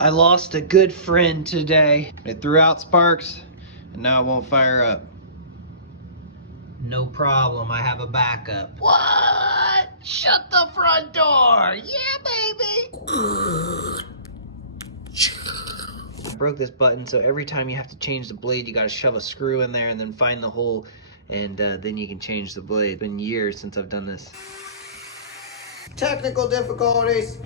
I lost a good friend today. It threw out sparks, and now it won't fire up. No problem, I have a backup. What? Shut the front door! Yeah, baby! I broke this button, so every time you have to change the blade, you gotta shove a screw in there and then find the hole, and then you can change the blade. It's been years since I've done this. Technical difficulties.